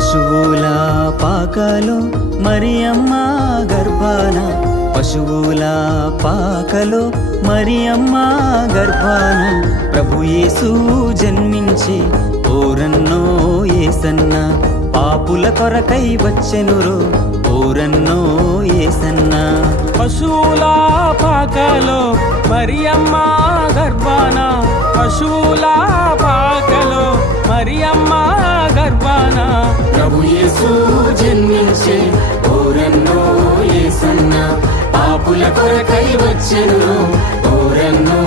పశువుల పాకలో మరియమ్మ గర్భాన, పశువుల పాకలో మరియమ్మ గర్భాన ప్రభు యేసు జన్మించి ఓరన్నో యేసన్న, పాపుల కొరకై వచ్చెనురో ఓరన్నో యేసన్న. పశువుల పాకలో మరియమ్మ గర్భాన, పశువుల పాకలో మరియమ్మ గర్భాన ప్రభు యేసు జన్మించే ఓరన్నో యేసన్న, పాపుల కొరకై వచ్చెను ఓరన్నో